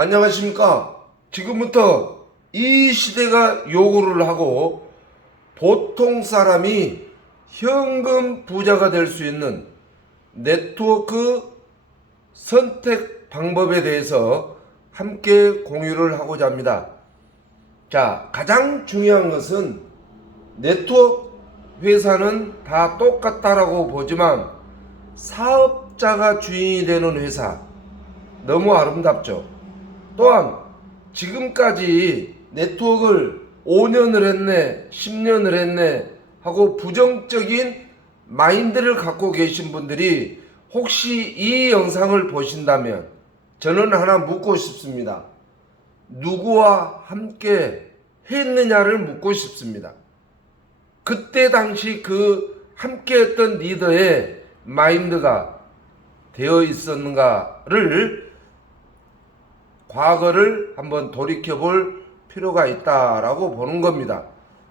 안녕하십니까. 지금부터 이 시대가 요구를 하고 보통 사람이 현금 부자가 될 수 있는 네트워크 선택 방법에 대해서 함께 공유를 하고자 합니다. 자, 가장 중요한 것은 네트워크 회사는 다 똑같다라고 보지만 사업자가 주인이 되는 회사 너무 아름답죠. 또한 지금까지 네트워크를 5년을 했네 10년을 했네 하고 부정적인 마인드를 갖고 계신 분들이 혹시 이 영상을 보신다면 저는 하나 묻고 싶습니다. 누구와 함께 했느냐를 묻고 싶습니다. 그때 당시 그 함께 했던 리더의 마인드가 되어 있었는가를 과거를 한번 돌이켜볼 필요가 있다라고 보는 겁니다.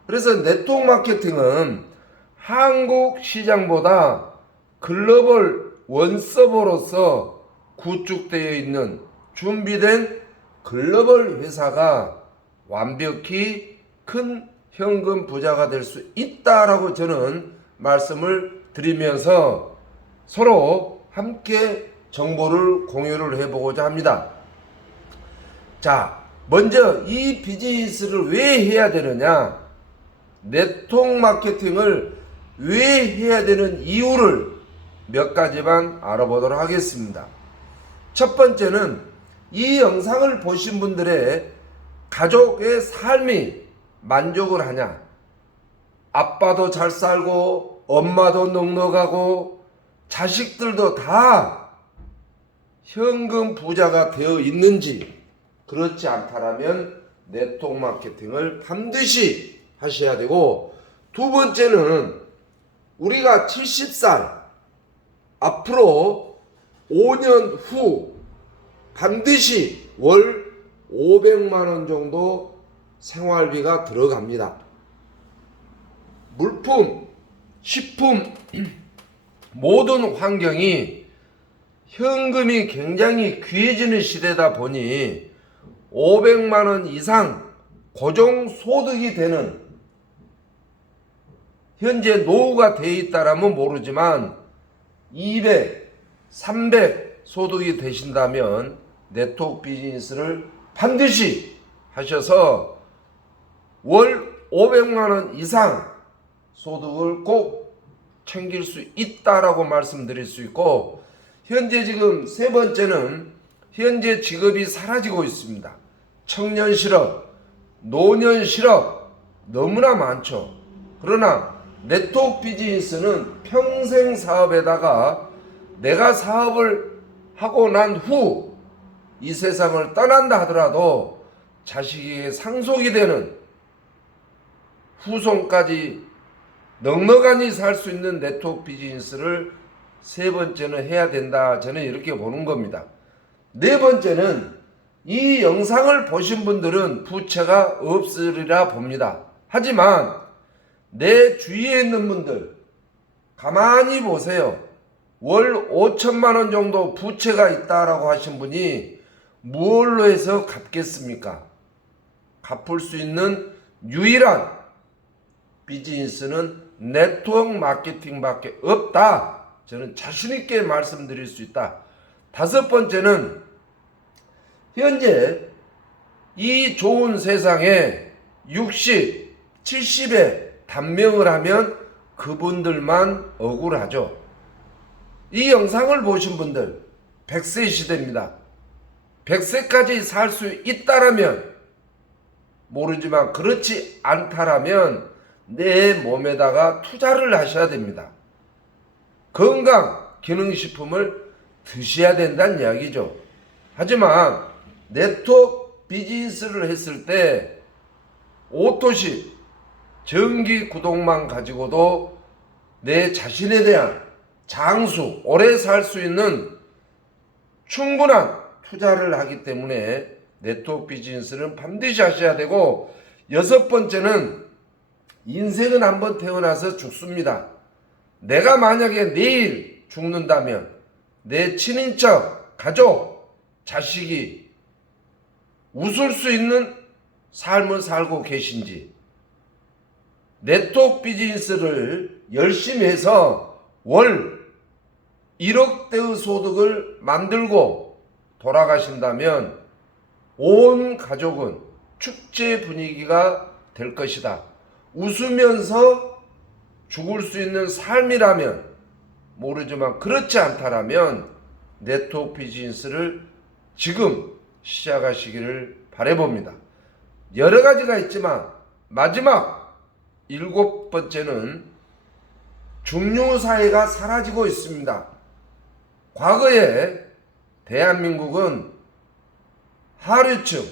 그래서 네트워크 마케팅은 한국 시장보다 글로벌 원서버로서 구축되어 있는 준비된 글로벌 회사가 완벽히 큰 현금 부자가 될 수 있다라고 저는 말씀을 드리면서 서로 함께 정보를 공유를 해보고자 합니다. 자, 먼저 이 비즈니스를 왜 해야 되느냐, 네트워크 마케팅을 왜 해야 되는 이유를 몇 가지만 알아보도록 하겠습니다. 첫 번째는 이 영상을 보신 분들의 가족의 삶이 만족을 하냐, 아빠도 잘 살고 엄마도 넉넉하고 자식들도 다 현금 부자가 되어 있는지, 그렇지 않다라면 네트워크 마케팅을 반드시 하셔야 되고, 두 번째는 우리가 70살 앞으로 5년 후 반드시 월 500만원 정도 생활비가 들어갑니다. 물품, 식품 모든 환경이 현금이 굉장히 귀해지는 시대다 보니 500만원 이상 고정소득이 되는, 현재 노후가 되어 있다라면 모르지만 200, 300 소득이 되신다면 네트워크 비즈니스를 반드시 하셔서 월 500만원 이상 소득을 꼭 챙길 수 있다라고 말씀드릴 수 있고, 현재 지금 세 번째는 현재 직업이 사라지고 있습니다. 청년 실업, 노년 실업 너무나 많죠. 그러나 네트워크 비즈니스는 평생 사업에다가 내가 사업을 하고 난 후 이 세상을 떠난다 하더라도 자식에게 상속이 되는, 후손까지 넉넉하니 살 수 있는 네트워크 비즈니스를 세 번째는 해야 된다, 저는 이렇게 보는 겁니다. 네 번째는 이 영상을 보신 분들은 부채가 없으리라 봅니다. 하지만 내 주위에 있는 분들 가만히 보세요. 월 5천만원 정도 부채가 있다라고 하신 분이 무엇로 해서 갚겠습니까? 갚을 수 있는 유일한 비즈니스는 네트워크 마케팅밖에 없다, 저는 자신있게 말씀드릴 수 있다. 다섯 번째는 현재 이 좋은 세상에 60, 70에 단명을 하면 그분들만 억울하죠. 이 영상을 보신 분들 100세 시대입니다. 100세까지 살 수 있다라면 모르지만 그렇지 않다라면 내 몸에다가 투자를 하셔야 됩니다. 건강 기능식품을 드셔야 된다는 이야기죠. 하지만 네트워크 비즈니스를 했을 때 오토십, 전기 구독만 가지고도 내 자신에 대한 장수, 오래 살 수 있는 충분한 투자를 하기 때문에 네트워크 비즈니스는 반드시 하셔야 되고, 여섯 번째는 인생은 한번 태어나서 죽습니다. 내가 만약에 내일 죽는다면 내 친인척, 가족, 자식이 웃을 수 있는 삶을 살고 계신지, 네트워크 비즈니스를 열심히 해서 월 1억대의 소득을 만들고 돌아가신다면 온 가족은 축제 분위기가 될 것이다. 웃으면서 죽을 수 있는 삶이라면 모르지만 그렇지 않다라면 네트워크 비즈니스를 지금 시작하시기를 바라봅니다. 여러 가지가 있지만 마지막 7번째는 중류사회가 사라지고 있습니다. 과거에 대한민국은 하류층,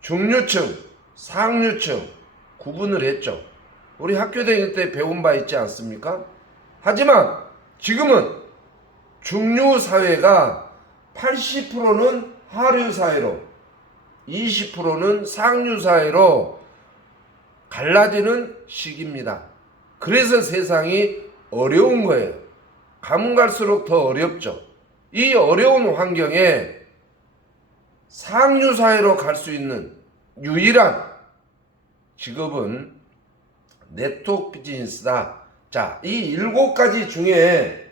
중류층, 상류층 구분을 했죠. 우리 학교 다닐 때 배운 바 있지 않습니까? 하지만 지금은 중류사회가 80%는 하류사회로 20%는 상류사회로 갈라지는 시기입니다. 그래서 세상이 어려운 거예요. 가면 갈수록 더 어렵죠. 이 어려운 환경에 상류사회로 갈 수 있는 유일한 직업은 네트워크 비즈니스다. 자, 이 7가지 중에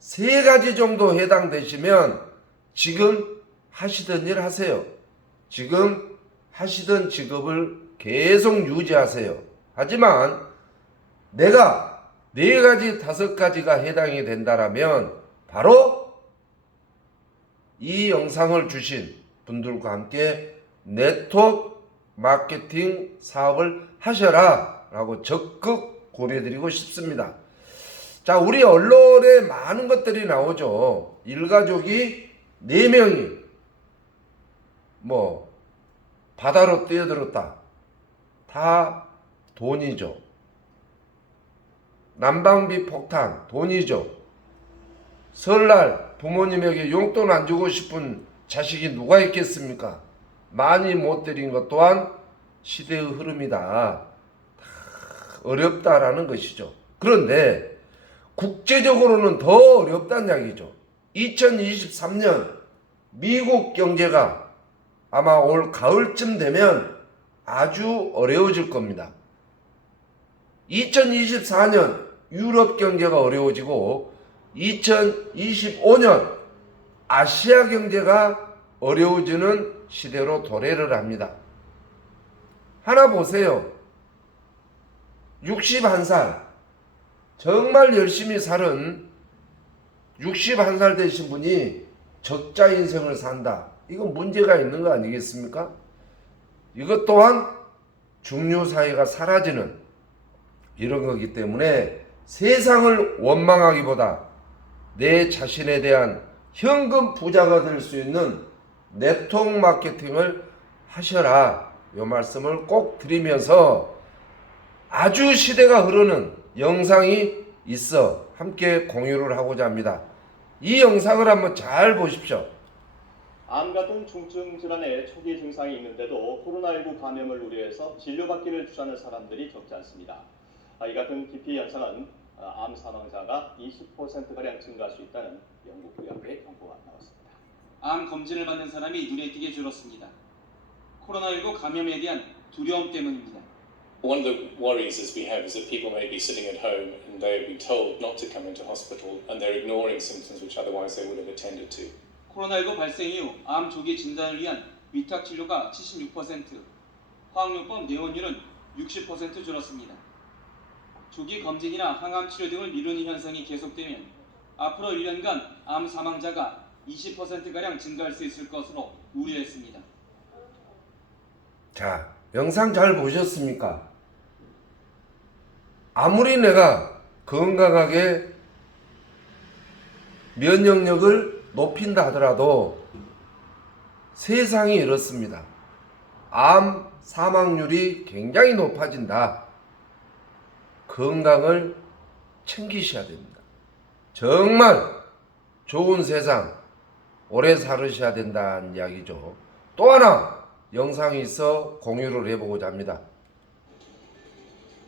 3가지 정도 해당되시면 지금 하시던 일 하세요. 지금 하시던 직업을 계속 유지하세요. 하지만 내가 4가지, 5가지가 해당이 된다라면 바로 이 영상을 주신 분들과 함께 네트워크 마케팅 사업을 하셔라 라고 적극 고려드리고 싶습니다. 자, 우리 언론에 많은 것들이 나오죠. 일가족이 4명이 바다로 뛰어들었다. 다 돈이죠. 난방비 폭탄 돈이죠. 설날 부모님에게 용돈 안 주고 싶은 자식이 누가 있겠습니까? 많이 못 드린 것 또한 시대의 흐름이다. 어렵다라는 것이죠. 그런데 국제적으로는 더 어렵다는 이야기죠. 2023년 미국 경제가 아마 올 가을쯤 되면 아주 어려워질 겁니다. 2024년 유럽 경제가 어려워지고 2025년 아시아 경제가 어려워지는 시대로 도래를 합니다. 하나 보세요. 61살 정말 열심히 살은 61살 되신 분이 적자 인생을 산다. 이건 문제가 있는 거 아니겠습니까? 이것 또한 중류사회가 사라지는 이런 거기 때문에 세상을 원망하기보다 내 자신에 대한 현금 부자가 될 수 있는 네트워크 마케팅을 하셔라. 이 말씀을 꼭 드리면서 아주 시대가 흐르는 영상이 있어 함께 공유를 하고자 합니다. 이 영상을 한번 잘 보십시오. 암 같은 중증 질환의 초기 증상이 있는데도 코로나19 감염을 우려해서 진료받기를 주저하는 사람들이 적지 않습니다. 이 같은 기피 현상은 암 사망자가 20%가량 증가할 수 있다는 영국 의학회 경고가 나왔습니다. 암 검진을 받는 사람이 눈에 띄게 줄었습니다. 코로나19 감염에 대한 두려움 때문입니다. One of the worries as we have is that people may be sitting at home and they have been told not to come into hospital and they're ignoring symptoms which otherwise they would have attended to. 코로나19 발생 이후 암 조기 진단을 위한 위탁 진료가 76%, 화학요법 내원율은 60% 줄었습니다. 조기 검진이나 항암 치료 등을 미루는 현상이 계속되면 앞으로 1년간 암 사망자가 20%가량 증가할 수 있을 것으로 우려했습니다. 자, 영상 잘 보셨습니까? 아무리 내가 건강하게 면역력을 높인다 하더라도 세상이 이렇습니다. 암 사망률이 굉장히 높아진다. 건강을 챙기셔야 됩니다. 정말 좋은 세상 오래 살으셔야 된다는 이야기죠. 또 하나 영상이 있어 공유를 해보고자 합니다.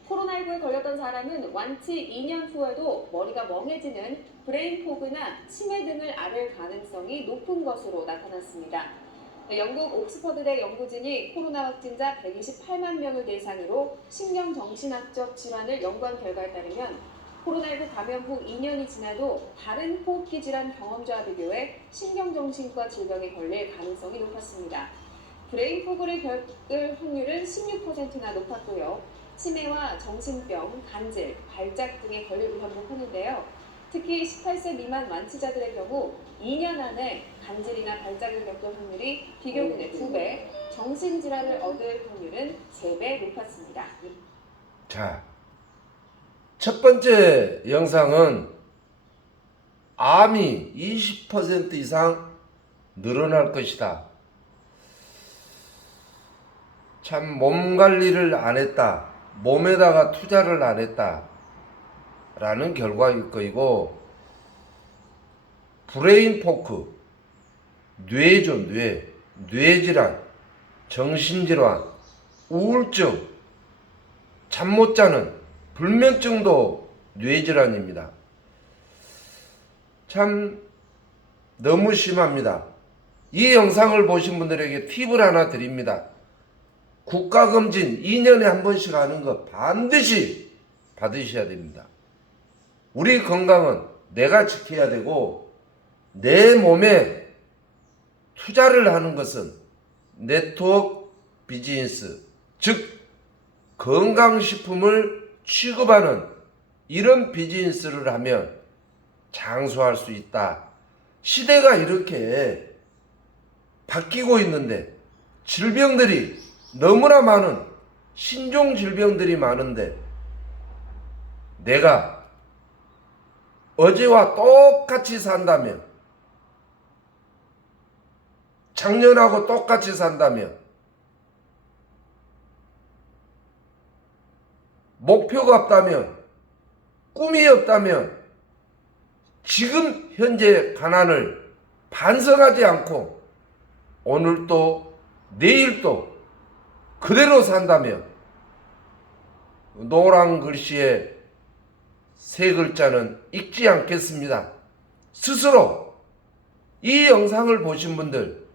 코로나19에 걸렸던 사람은 완치 2년 후에도 머리가 멍해지는 브레인 포그나 치매 등을 앓을 가능성이 높은 것으로 나타났습니다. 영국 옥스퍼드대 연구진이 코로나 확진자 128만 명을 대상으로 신경정신학적 질환을 연구한 결과에 따르면 코로나19 감염 후 2년이 지나도 다른 호흡기 질환 경험자와 비교해 신경정신과 질병에 걸릴 가능성이 높았습니다. 브레인 포그를 겪을 확률은 16%나 높았고요. 치매와 정신병, 간질, 발작 등에 걸릴 위험도 크는데요. 특히 18세 미만 완치자들의 경우 2년 안에 간질이나 발작을 겪을 확률이 비교군의 2배, 정신질환을 얻을 확률은 3배 높았습니다. 자, 첫 번째 영상은 암이 20% 이상 늘어날 것이다. 참 몸 관리를 안 했다. 몸에다가 투자를 안 했다. 라는 결과일 거이고, 브레인 포크, 뇌죠, 뇌질환, 정신질환, 우울증, 잠 못 자는 불면증도 뇌질환입니다. 참 너무 심합니다. 이 영상을 보신 분들에게 팁을 하나 드립니다. 국가검진 2년에 한 번씩 하는 거 반드시 받으셔야 됩니다. 우리 건강은 내가 지켜야 되고, 내 몸에 투자를 하는 것은 네트워크 비즈니스, 즉 건강식품을 취급하는 이런 비즈니스를 하면 장수할 수 있다. 시대가 이렇게 바뀌고 있는데, 질병들이 너무나 많은, 신종 질병들이 많은데, 내가 어제와 똑같이 산다면, 작년하고 똑같이 산다면, 목표가 없다면, 꿈이 없다면, 지금 현재 가난을 반성하지 않고 오늘도 내일도 그대로 산다면, 노란 글씨에 세 글자는 읽지 않겠습니다. 스스로 이 영상을 보신 분들,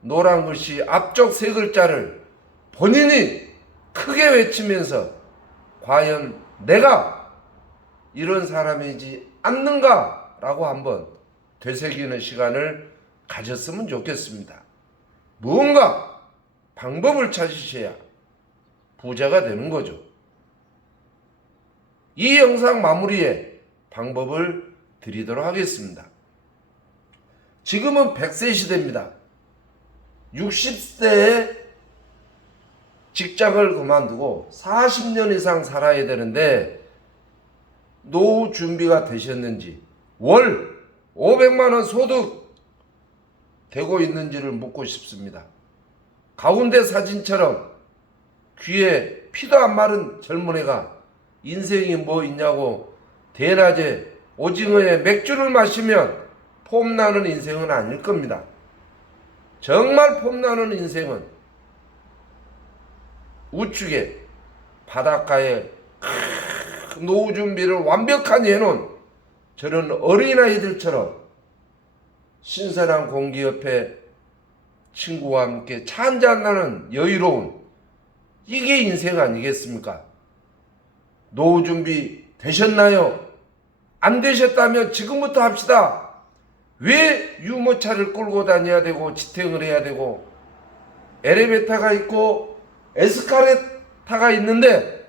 노란 글씨 앞쪽 세 글자를 본인이 크게 외치면서 과연 내가 이런 사람이지 않는가 라고 한번 되새기는 시간을 가졌으면 좋겠습니다. 무언가 방법을 찾으셔야 부자가 되는 거죠. 이 영상 마무리에 방법을 드리도록 하겠습니다. 지금은 100세 시대입니다. 60세에 직장을 그만두고 40년 이상 살아야 되는데, 노후 준비가 되셨는지, 월 500만 원 소득 되고 있는지를 묻고 싶습니다. 가운데 사진처럼 귀에 피도 안 마른 젊은 애가 인생이 뭐 있냐고 대낮에 오징어에 맥주를 마시면 폼나는 인생은 아닐 겁니다. 정말 폼나는 인생은 우측에 바닷가에 노후 준비를 완벽하게 해놓은 저런 어린아이들처럼 신선한 공기 옆에 친구와 함께 차 한잔 나는 여유로운, 이게 인생 아니겠습니까? 노후 준비 되셨나요? 안 되셨다면 지금부터 합시다. 왜 유모차를 끌고 다녀야 되고 지탱을 해야 되고 엘리베이터가 있고 에스카레이터가 있는데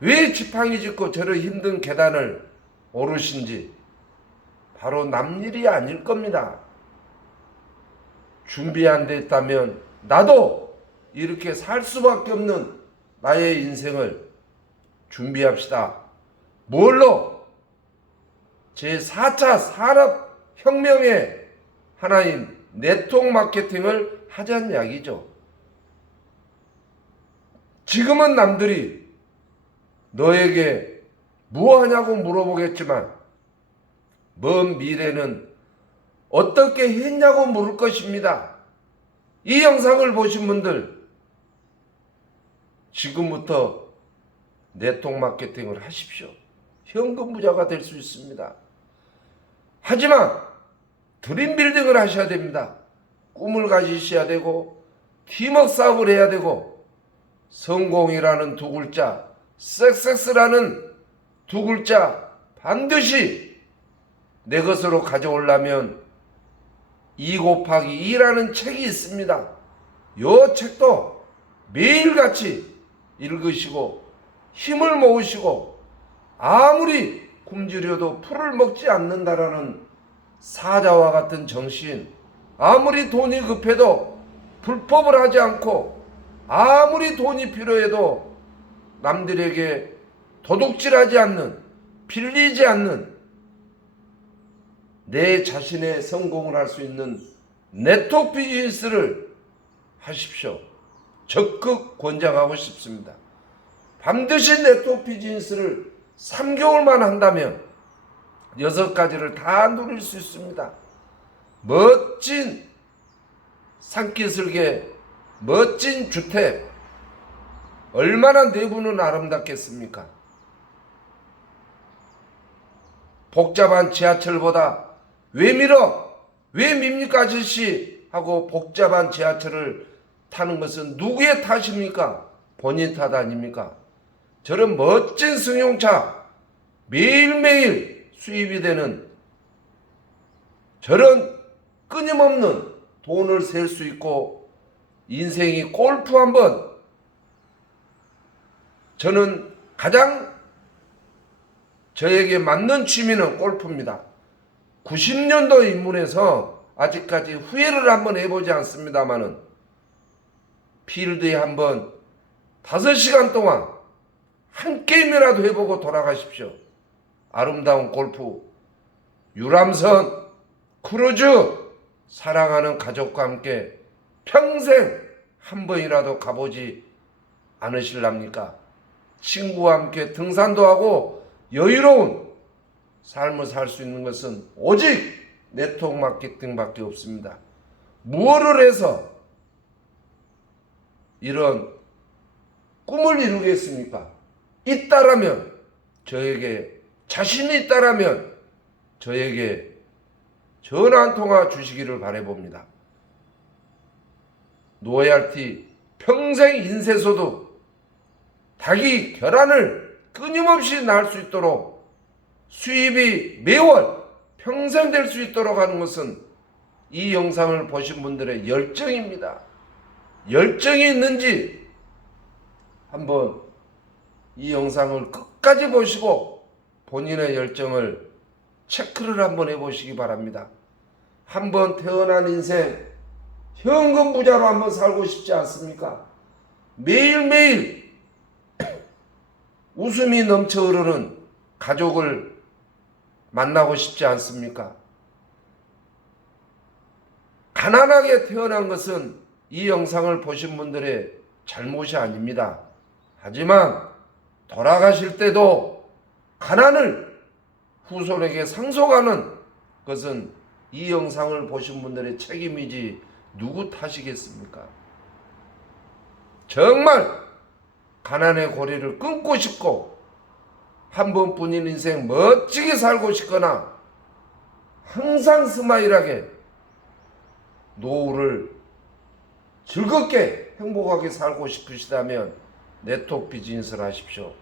왜 지팡이 짚고 저런 힘든 계단을 오르신지 바로 남 일이 아닐 겁니다. 준비 안 됐다면 나도 이렇게 살 수밖에 없는 나의 인생을 준비합시다. 뭘로? 제4차 산업혁명의 하나인 네트워크 마케팅을 하자는 이야기죠. 지금은 남들이 너에게 무엇하냐고 물어보겠지만 먼 미래는 어떻게 했냐고 물을 것입니다. 이 영상을 보신 분들, 지금부터 네트워크 마케팅을 하십시오. 현금 부자가 될 수 있습니다. 하지만 드림 빌딩을 하셔야 됩니다. 꿈을 가지셔야 되고 팀워크 사업을 해야 되고 성공이라는 두 글자, 석세스라는 두 글자 반드시 내 것으로 가져오려면 2 곱하기 2라는 책이 있습니다. 이 책도 매일같이 읽으시고 힘을 모으시고 아무리 굶주려도 풀을 먹지 않는다라는 사자와 같은 정신, 아무리 돈이 급해도 불법을 하지 않고 아무리 돈이 필요해도 남들에게 도둑질하지 않는, 빌리지 않는 내 자신의 성공을 할 수 있는 네트워크 비즈니스를 하십시오. 적극 권장하고 싶습니다. 반드시 네트워크 비즈니스를 3개월만 한다면 6가지를 다 누릴 수 있습니다. 멋진 산기슭에 멋진 주택, 얼마나 내부는 아름답겠습니까? 복잡한 지하철보다 왜 밀어? 왜 밉니까 아저씨? 하고 복잡한 지하철을 타는 것은 누구의 탓입니까? 본인 탓 아닙니까? 저런 멋진 승용차 매일매일 수입이 되는 저런 끊임없는 돈을 셀 수 있고 인생이 골프 한번, 저는 가장 저에게 맞는 취미는 골프입니다. 90년도 입문해서 아직까지 후회를 한번 해보지 않습니다만은 필드에 한번 5시간 동안 한 게임이라도 해보고 돌아가십시오. 아름다운 골프, 유람선, 크루즈, 사랑하는 가족과 함께 평생 한 번이라도 가보지 않으실랍니까? 친구와 함께 등산도 하고 여유로운 삶을 살 수 있는 것은 오직 네트워크 마케팅밖에 없습니다. 무엇을 해서 이런 꿈을 이루겠습니까? 있다라면, 저에게 자신이 있다라면 저에게 전화 한 통화 주시기를 바라봅니다. 노예할티, 평생 인쇄소득, 닭이 결혼을 끊임없이 낳을 수 있도록 수입이 매월 평생 될 수 있도록 하는 것은 이 영상을 보신 분들의 열정입니다. 열정이 있는지 한번 이 영상을 끝까지 보시고 본인의 열정을 체크를 한번 해보시기 바랍니다. 한번 태어난 인생 현금 부자로 한번 살고 싶지 않습니까? 매일매일 웃음이 넘쳐 흐르는 가족을 만나고 싶지 않습니까? 가난하게 태어난 것은 이 영상을 보신 분들의 잘못이 아닙니다. 하지만 돌아가실 때도 가난을 후손에게 상속하는 것은 이 영상을 보신 분들의 책임이지 누구 탓이겠습니까? 정말 가난의 고리를 끊고 싶고 한 번뿐인 인생 멋지게 살고 싶거나 항상 스마일하게 노후를 즐겁게 행복하게 살고 싶으시다면 네트워크 비즈니스를 하십시오.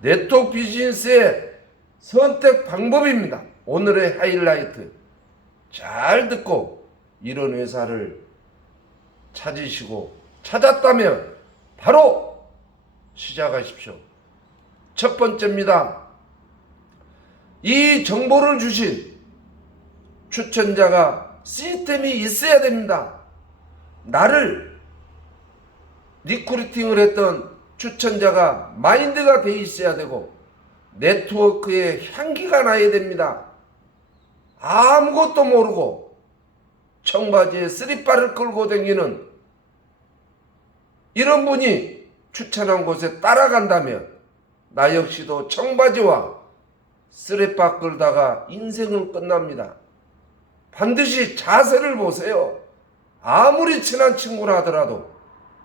네트워크 비즈니스의 선택 방법입니다. 오늘의 하이라이트 잘 듣고 이런 회사를 찾으시고 찾았다면 바로 시작하십시오. 첫 번째입니다. 이 정보를 주신 추천자가 시스템이 있어야 됩니다. 나를 리크루팅을 했던 추천자가 마인드가 돼 있어야 되고 네트워크에 향기가 나야 됩니다. 아무것도 모르고 청바지에 쓰리바를 끌고 다니는 이런 분이 추천한 곳에 따라간다면 나 역시도 청바지와 쓰레빠 끌다가 인생은 끝납니다. 반드시 자세를 보세요. 아무리 친한 친구라 하더라도,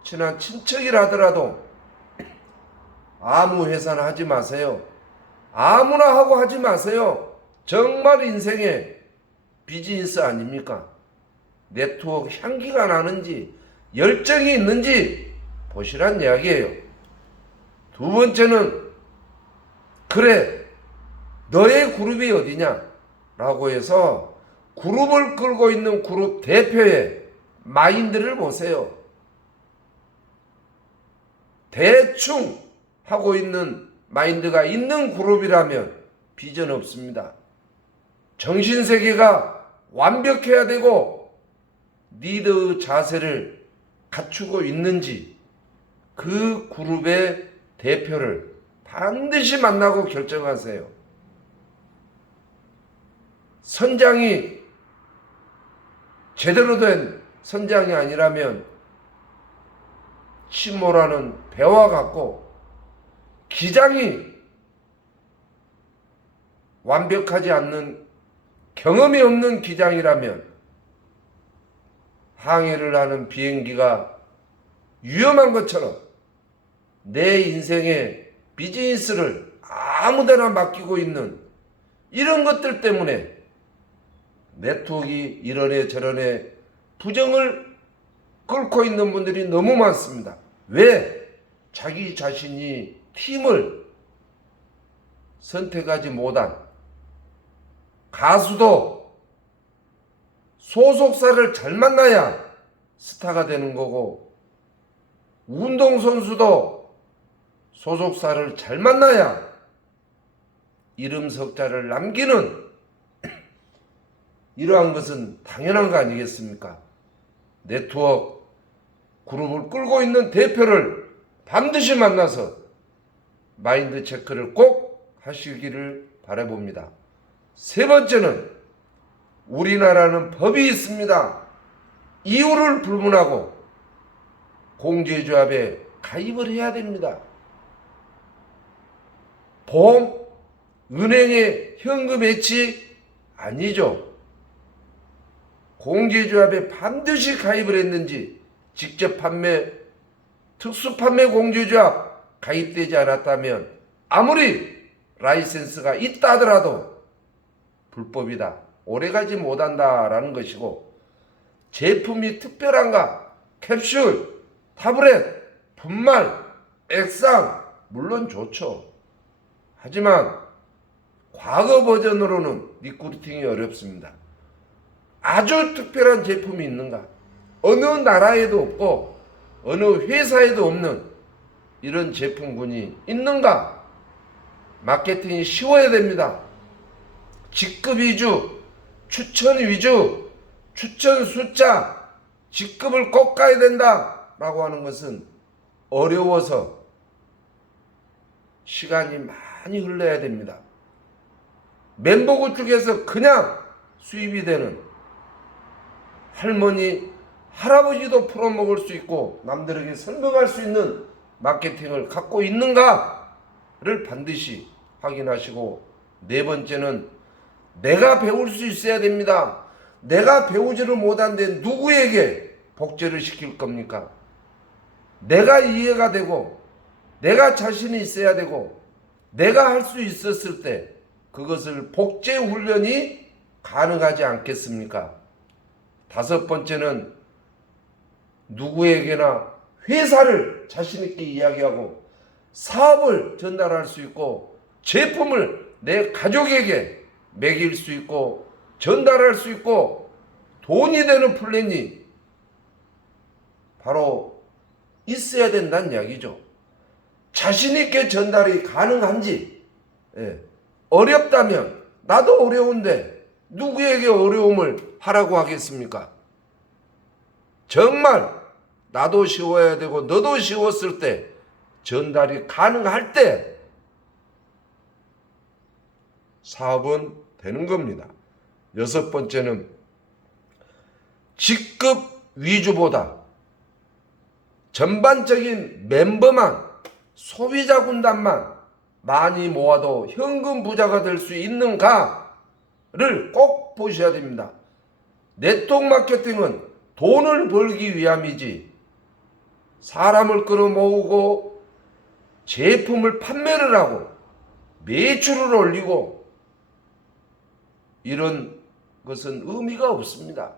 친한 친척이라 하더라도 아무 회사나 하지 마세요. 아무나 하고 하지 마세요. 정말 인생의 비즈니스 아닙니까? 네트워크 향기가 나는지 열정이 있는지 보시란 이야기예요. 두 번째는 그래 너의 그룹이 어디냐 라고 해서 그룹을 끌고 있는 그룹 대표의 마인드를 보세요. 대충 하고 있는 마인드가 있는 그룹이라면 비전 없습니다. 정신세계가 완벽해야 되고 리더의 자세를 갖추고 있는지 그 그룹의 대표를 반드시 만나고 결정하세요. 선장이 제대로 된 선장이 아니라면 침몰하는 배와 같고 기장이 완벽하지 않는 경험이 없는 기장이라면 항해를 하는 비행기가 위험한 것처럼 내 인생의 비즈니스를 아무데나 맡기고 있는 이런 것들 때문에 네트워크 이런애 저런애 부정을 끓고 있는 분들이 너무 많습니다. 왜? 자기 자신이 팀을 선택하지 못한 가수도 소속사를 잘 만나야 스타가 되는 거고 운동선수도 소속사를 잘 만나야 이름 석자를 남기는 이러한 것은 당연한 거 아니겠습니까? 네트워크 그룹을 끌고 있는 대표를 반드시 만나서 마인드 체크를 꼭 하시기를 바라봅니다. 세 번째는 우리나라는 법이 있습니다. 이유를 불문하고 공제조합에 가입을 해야 됩니다. 보험, 은행의 현금 해치 아니죠. 공제조합에 반드시 가입을 했는지 직접 판매, 특수 판매 공제조합 가입되지 않았다면 아무리 라이센스가 있다 하더라도 불법이다. 오래가지 못한다라는 것이고 제품이 특별한가? 캡슐, 타블렛, 분말, 액상 물론 좋죠. 하지만 과거 버전으로는 리크루팅이 어렵습니다. 아주 특별한 제품이 있는가? 어느 나라에도 없고 어느 회사에도 없는 이런 제품군이 있는가? 마케팅이 쉬워야 됩니다. 직급 위주, 추천 위주, 추천 숫자, 직급을 꼭 가야 된다 라고 하는 것은 어려워서 시간이 많이 흘러야 됩니다. 멤버국 쪽에서 그냥 수입이 되는 할머니, 할아버지도 풀어먹을 수 있고 남들에게 설명할 수 있는 마케팅을 갖고 있는가를 반드시 확인하시고 네 번째는 내가 배울 수 있어야 됩니다. 내가 배우지를 못한데 누구에게 복제를 시킬 겁니까? 내가 이해가 되고 내가 자신이 있어야 되고 내가 할 수 있었을 때 그것을 복제 훈련이 가능하지 않겠습니까? 다섯 번째는 누구에게나 회사를 자신 있게 이야기하고 사업을 전달할 수 있고 제품을 내 가족에게 먹일 수 있고 전달할 수 있고 돈이 되는 플랜이 바로 있어야 된다는 이야기죠. 자신 있게 전달이 가능한지 어렵다면 나도 어려운데 누구에게 어려움을 하라고 하겠습니까? 정말 나도 쉬워야 되고 너도 쉬웠을 때 전달이 가능할 때 사업은 되는 겁니다. 여섯 번째는 직급 위주보다 전반적인 멤버만 소비자 군단만 많이 모아도 현금 부자가 될 수 있는가를 꼭 보셔야 됩니다. 네트워크 마케팅은 돈을 벌기 위함이지 사람을 끌어모으고 제품을 판매를 하고 매출을 올리고 이런 것은 의미가 없습니다.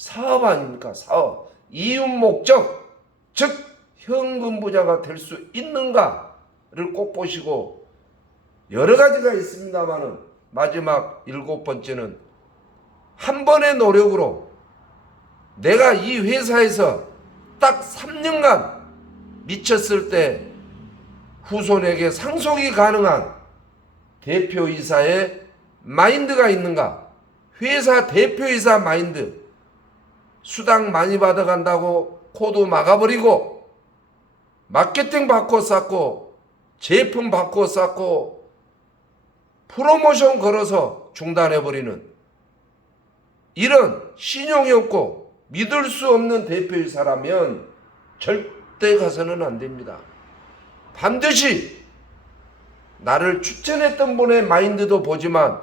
사업 아닙니까? 사업. 이윤 목적, 즉 현금 부자가 될 수 있는가를 꼭 보시고, 여러 가지가 있습니다만은 마지막 7번째는 한 번의 노력으로 내가 이 회사에서 딱 3년간 미쳤을 때 후손에게 상속이 가능한 대표이사의 마인드가 있는가? 회사 대표이사 마인드. 수당 많이 받아간다고 코드 막아버리고, 마케팅 바꿔 쌓고, 제품 바꿔 쌓고, 프로모션 걸어서 중단해버리는 이런 신용이 없고 믿을 수 없는 대표이사라면 절대 가서는 안 됩니다. 반드시 나를 추천했던 분의 마인드도 보지만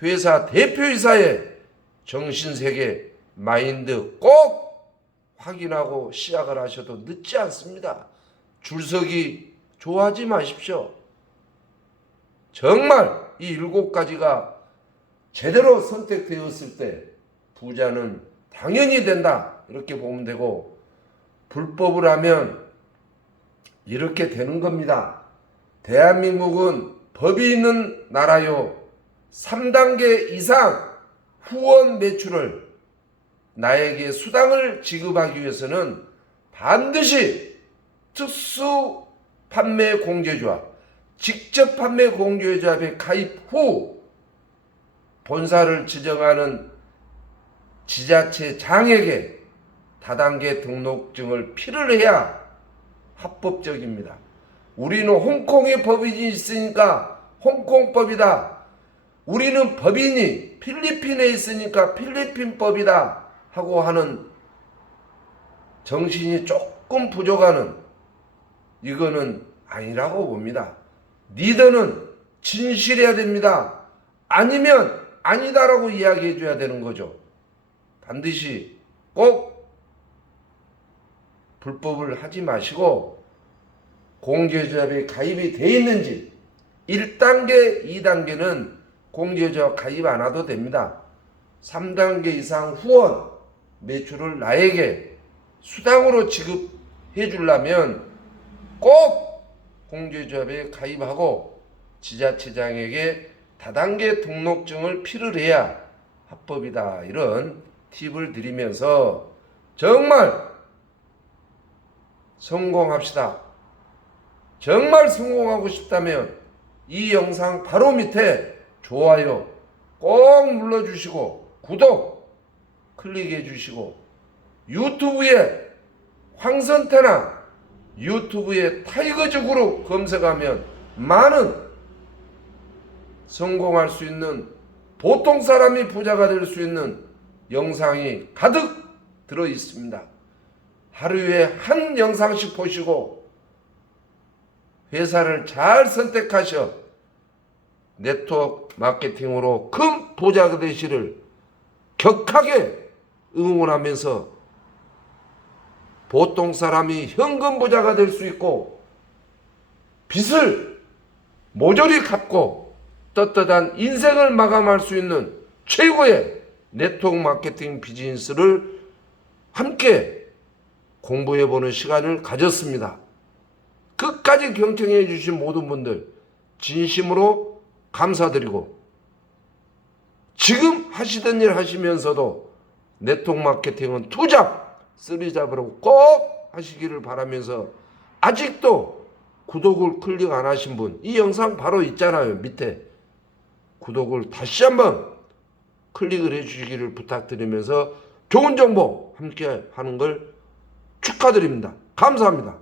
회사 대표이사의 정신세계 마인드 꼭 확인하고 시작을 하셔도 늦지 않습니다. 줄서기 좋아하지 마십시오. 정말 이 7가지가 제대로 선택되었을 때 부자는 당연히 된다, 이렇게 보면 되고, 불법을 하면 이렇게 되는 겁니다. 대한민국은 법이 있는 나라요. 3단계 이상 후원 매출을 나에게 수당을 지급하기 위해서는 반드시 특수 판매 공제조합, 직접 판매 공제조합에 가입 후 본사를 지정하는 지자체장에게 다단계 등록증을 필을 해야 합법적입니다. 우리는 홍콩에 법인이 있으니까 홍콩법이다. 우리는 법인이 필리핀에 있으니까 필리핀법이다 하고 하는 정신이 조금 부족하는, 이거는 아니라고 봅니다. 리더는 진실해야 됩니다. 아니면 아니다라고 이야기해 줘야 되는 거죠. 반드시 꼭 불법을 하지 마시고, 공제조합에 가입이 돼 있는지, 1단계, 2단계는 공제조합 가입 안 해도 됩니다. 3단계 이상 후원 매출을 나에게 수당으로 지급해 주려면 꼭 공제조합에 가입하고 지자체장에게 다단계 등록증을 필요로 해야 합법이다. 이런 팁을 드리면서 정말 성공합시다. 정말 성공하고 싶다면 이 영상 바로 밑에 좋아요 꼭 눌러주시고, 구독 클릭해 주시고, 유튜브에 황선태나 유튜브에 타이거즈 그룹 검색하면 많은 성공할 수 있는, 보통 사람이 부자가 될 수 있는 영상이 가득 들어 있습니다. 하루에 한 영상씩 보시고 회사를 잘 선택하셔 네트워크 마케팅으로 큰 부자가 되시를 격하게 응원하면서 보통 사람이 현금 부자가 될 수 있고 빚을 모조리 갚고 떳떳한 인생을 마감할 수 있는 최고의 네트워크 마케팅 비즈니스를 함께 공부해보는 시간을 가졌습니다. 끝까지 경청해 주신 모든 분들 진심으로 감사드리고, 지금 하시던 일 하시면서도 네트워크 마케팅은 2잡, 3잡으로 꼭 하시기를 바라면서, 아직도 구독을 클릭 안 하신 분, 이 영상 바로 있잖아요. 밑에 구독을 다시 한번 클릭을 해 주시기를 부탁드리면서 좋은 정보 함께 하는 걸 축하드립니다. 감사합니다.